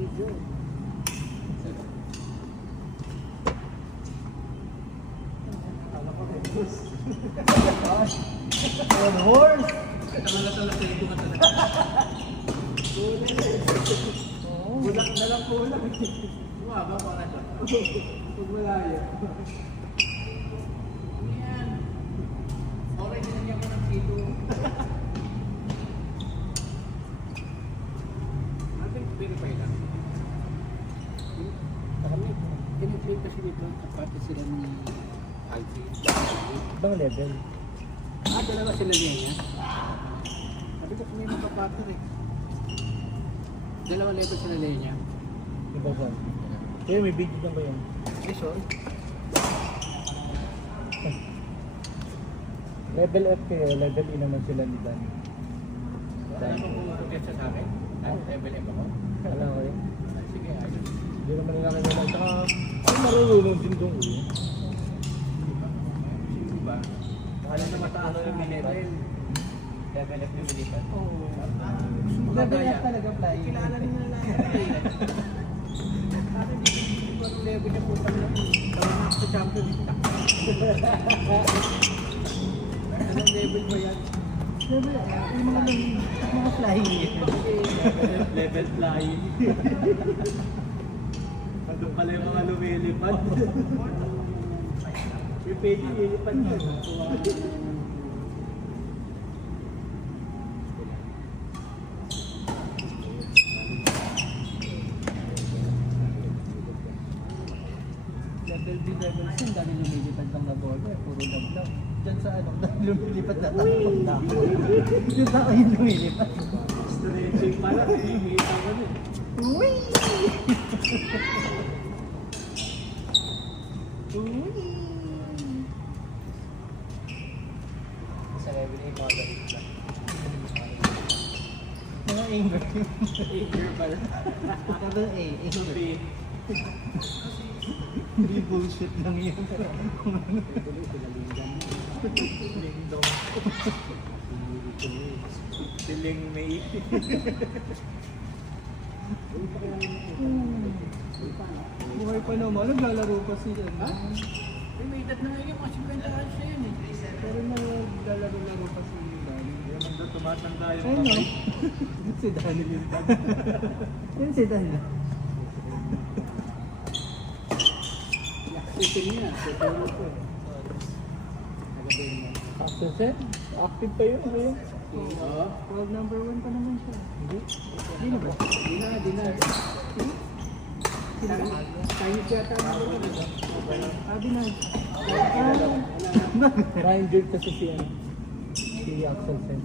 video. Alam ko rin, boss. On horse! Tala-tala sa ito nga talaga. Bulak na lang po lang. Bumaba pa na siya. Pag malayo. Yan. Okay, dinagyan ko ng sito. Natin, verify lang. Kami, pinipil kasi dito, kapati sila ni IT. Ibang level. Dalawa sila niya. Sabi ko, may magpapater eh. Dalawa level sila niya. Iba ba? Kaya may video lang ba yun? So, Level F kayo, level E naman sila ni Dan. wala nang pumupuget siya sa akin. Level M ako. Alam ko rin. Sige, ayos. Hindi naman nila kakilala. Saka, ay marunong din doon ko. Sino ba? Wala na mataas yung level. Level F yung milipan. Oo. Level F talaga flying. Kilala nila lang yan. Sabi hindi ko anong level niya po sa mga. Tawag na ako sa champion. Anong level mo yan? Level F, yung mga flying. Level flying. Andun pala yung mga lumilipad. Yung pwede lilipad yun. Level D, level C, ang dami lumilipad ng laboratory, puro dablaw. Diyan sa ano, dami lumilipad na takot na. Yung tao yung lumilipad. Stretching pala. Hihita ko nun. Uy! Uy! Sa level A, mga galit lang. Mga anger. Anger pala. Level A, anger. B. Hindi bullshit lang yun. Lindong. Siling May. Buhay pa naman, naglalaro pa sila. Ha? May edad na ngayon, mga 50 anos na yun eh. Pero naglalaro-laro pa sila. Yung nandun tumatanda yung Ayun no? kamay. Si Daniel yung Yun si Daniel. Siting niya. Siguro ko eh. Active set? Active pa yun, ngayon. Oo. World number 1 pa naman siya. Hindi? Hindi na ba? Di na. Chinese yata na ako. Sabi na. Na-injured kasi si Axel Sen.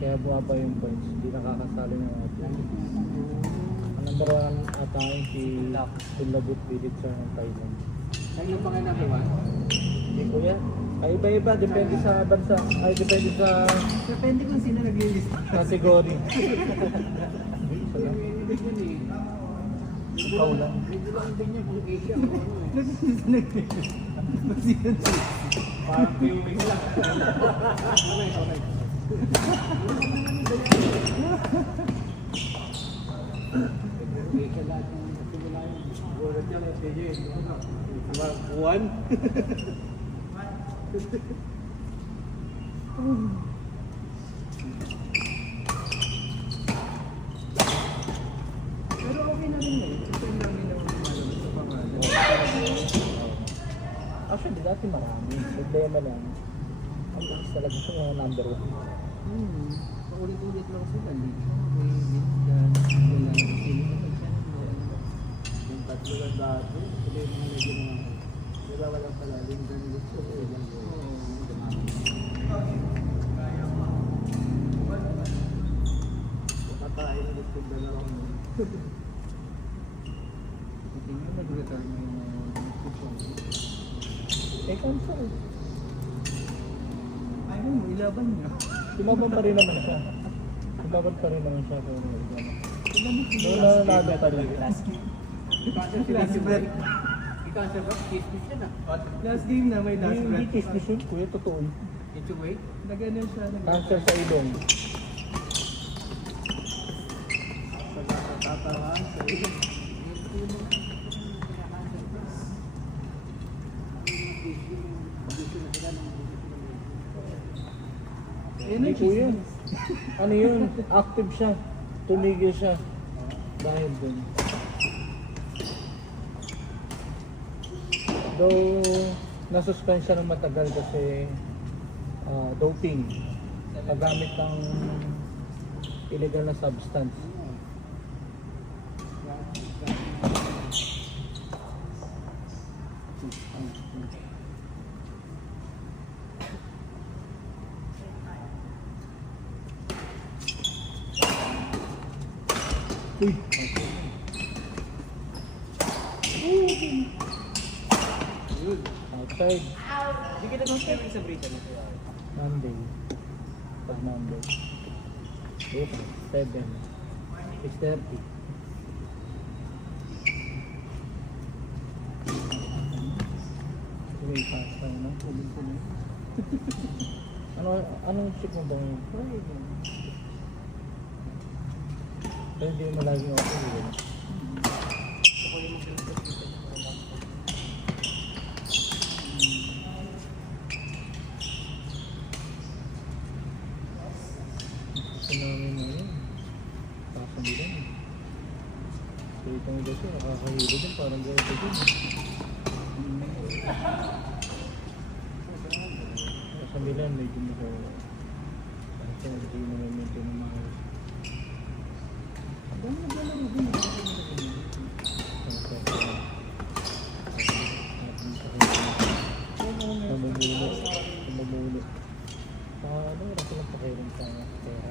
Kaya buha pa yung points. Hindi nakakasali ng atin. Ang number 1 ata yung si Labut Bilit sa Thailand. Ang yung panganak iwan? Hindi ko yan. Ay, iba-iba. Depende sa bansa. Ay, depende sa... Depende kung sino nag-release. Category. Ikaw lang. Medyo lang din niya kung Asia o ano eh. Parang viewing lang. Okay. Asia lahat yung simula yung gulat niya lang siya yun. Buwan. Pero okay na rin eh. Ito yung dami na lumalabas sa pangalan. Actually, dati marami. Problema lang. Ang lakas talaga sa mga number 1. Paulit-ulit lang sila. May Bindan, wala. Yung tatlo lang dati, sila yung mga medyo naman. Diba walang pala, Lindan Lutso, ilang Patahin ulit yung dalawang mo. Hindi nyo nag-return yung eh, cancel. Ayaw mo, ilaban niya. Ilaban pa rin naman siya. Ilaban pa rin naman siya. Doon na nanalo pa rin. Last breath. Ikaw ba? Kismis yan ah. Last game na may last breath. Hindi kiss ni kuya, totoo. Did you wait? Nag-ano siya. Cancer sa ilong. Tata Hindi ko yun. Ano yun? Active siya. Tumigil siya. Dahil dun. Though, nasuspend siya ng matagal kasi doping. Paggamit ng illegal na substance. Uy! Outside. Hindi ka naman kami sa Britain. Monday. Pag Monday. April 7. 6:30. May pasta na. Anong ship mo ba ngayon? Pero hindi mo laging okay yun. Ako yung mag-Britain. Gusto namin na yun. Pasang din eh. So itong ito siya, nakakahilo din. Parang gaya ito din. Sa Milan, medyo mo kasi hindi mo na-maintain ng mga namumulo. Ano, wala silang pakiram sa pera.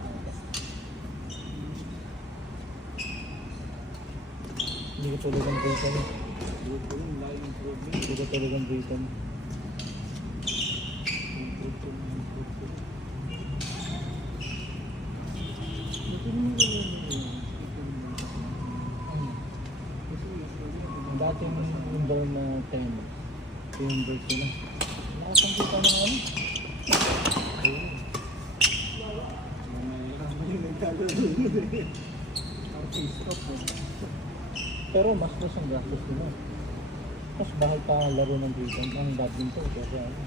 Hindi ka tulad ng Britain. Hindi ka tulad ng Britain. Ang dating number na 10, yung bird sila. Nakasangkita ng ano? Pero mas ang gastos nila. Mas bahal pa ang laro ng Britain, ang badminton kasi ano.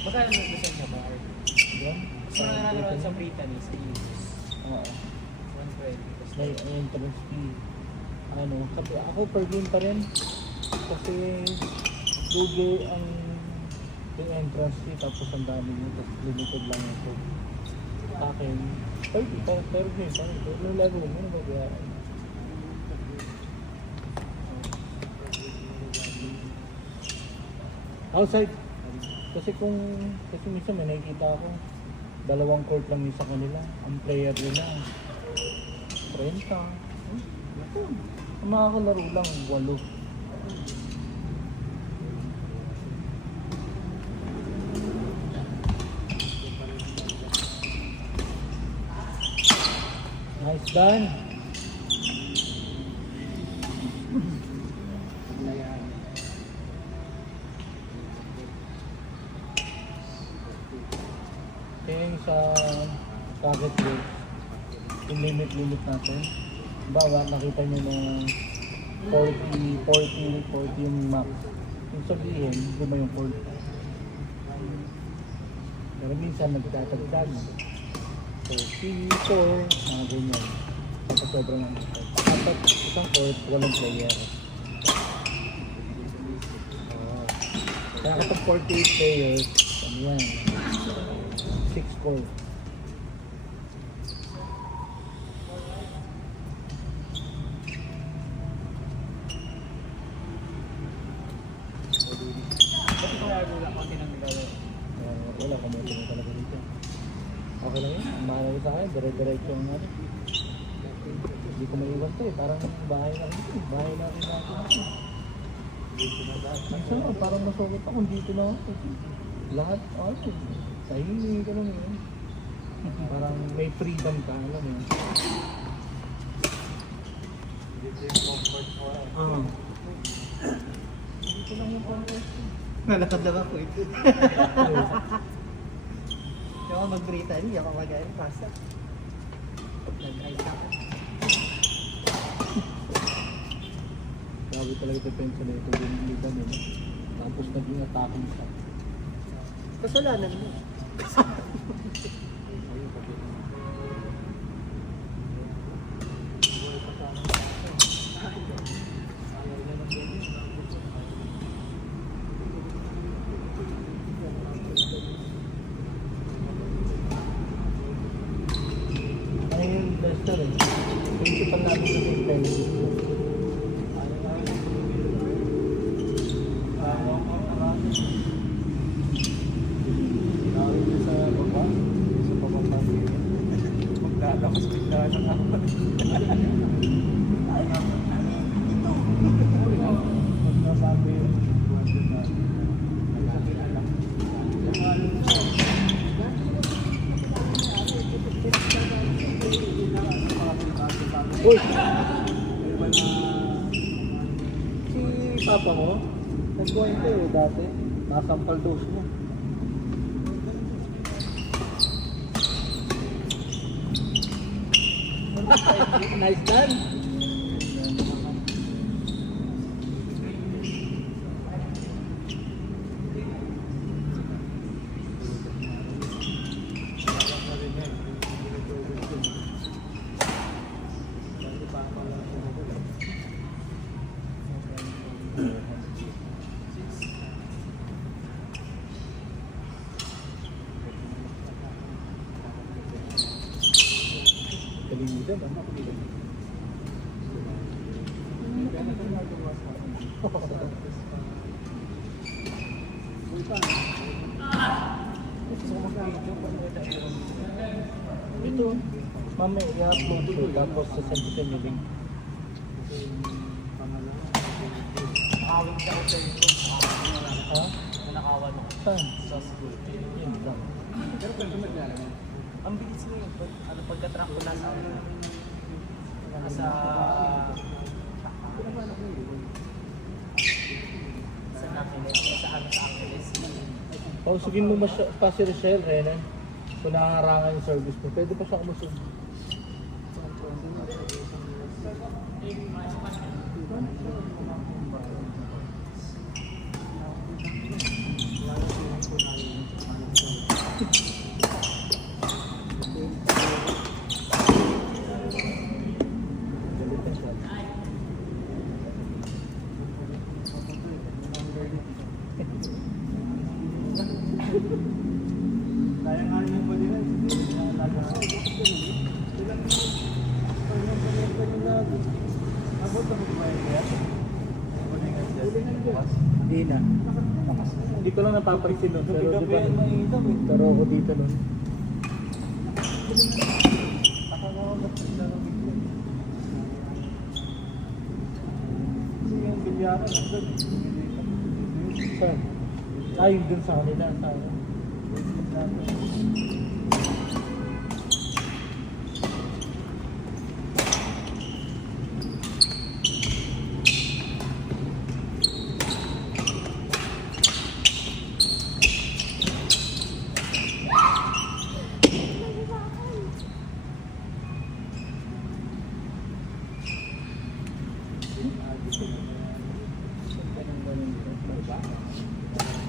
Magkano mo gusto sa bar? Yan. Gusto na nanonood sa Britain is euros. Oo. 120. Tapos May entrance fee. Ano, kasi ako per game pa rin. Kasi lugi ang yung entrance fee tapos ang dami nyo tapos limited lang ito. Sa akin, 30 per game pa rin. Yung laro mo, ano ba kaya? Outside. Kasi minsan may nakikita ako, dalawang court lang yung sa kanila. Ang player nila, 30. Ang makakalaro lang, 8. Nice done. Kaya yung sa target rate, yung limit natin. Bawa, nakita nyo na 40 yung max. Yung sabihin, guma yung 40. Pero minsan nagtatagdag. 44, mga ganyan. Kapag sobrang ano. Dapat isang court, walang player. Kaya kapag 48 players, ano yan? 6 court. Bakit kaya wala konti ng nagalo? Wala, kamutin mo talaga dito. Okay lang yun. Ang mahalaga sa akin, dire-diretso yung ano. Hindi ko maiwan to eh. Parang bahay na rin ito eh. Bahay na rin natin. Ang sarap, parang masukot ako dito na ako. Lahat, okay. Tahimik ka lang yun. Parang may freedom ka, alam mo yun. Dito lang yung contest. Nalakad lang ako ito. Hindi ako mag-Britain, hindi ako mag-air pasta. Nag-try sa akin. Grabe talaga depensa na ito. Biniligan nila. Tapos naging attacking siya. Kasalanan mo. Ano yung Lester eh? Principal namin sa Intelligence. Maglalakas bigla ng apat. Magsasabi yung uy! Si Papa mo, nagkwento eh dati. Nakasampal dose mo. Nice done! Kalimitan, ano? Ito, mamaya i-upload ko tapos sasend ko sa inyo link. Nakawin ka ako sa ito. Ha? Nanakawan ako. Saan? Sa school. Yun lang. Pero pwede maglalaro. Ang bilis mo yun. Pagka-track ko nasa Angeles. Pausugin mo pa si Rochelle, Renan. Kung nangangarangan yung service mo, pwede pa siya kumusog. Galit na siya. Kaya nga yung pa nila. Hindi na. Hindi ko lang napapansin nun. Pero di ba? Pero ako dito nun. Saan? Ay, dun sa kanila. Saan?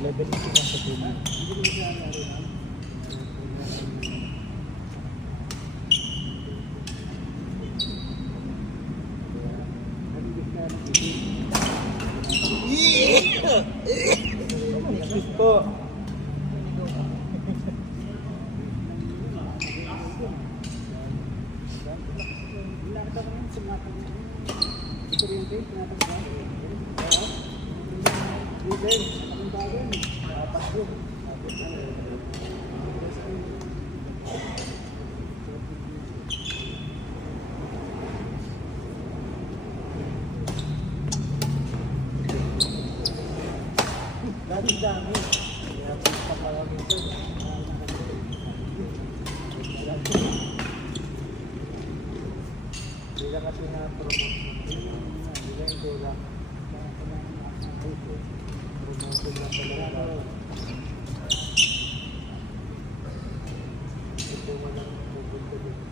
Level 2 lang sa tubig. Excuse po. Dami. Kaya papalawin ko. Hindi lang kasi na-promote. Hindi lang. Promotion lang talaga. Ito walang pupunta dito.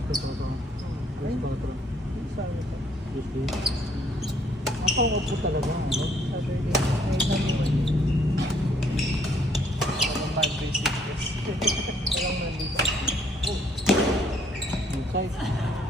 Tapos ito. Ay, Plus 4. saan ito? Tuesday. Ako po talaga. Ano? Saturday. Ay, Monday. Parang Monday sickness. Walang Monday. Ang size.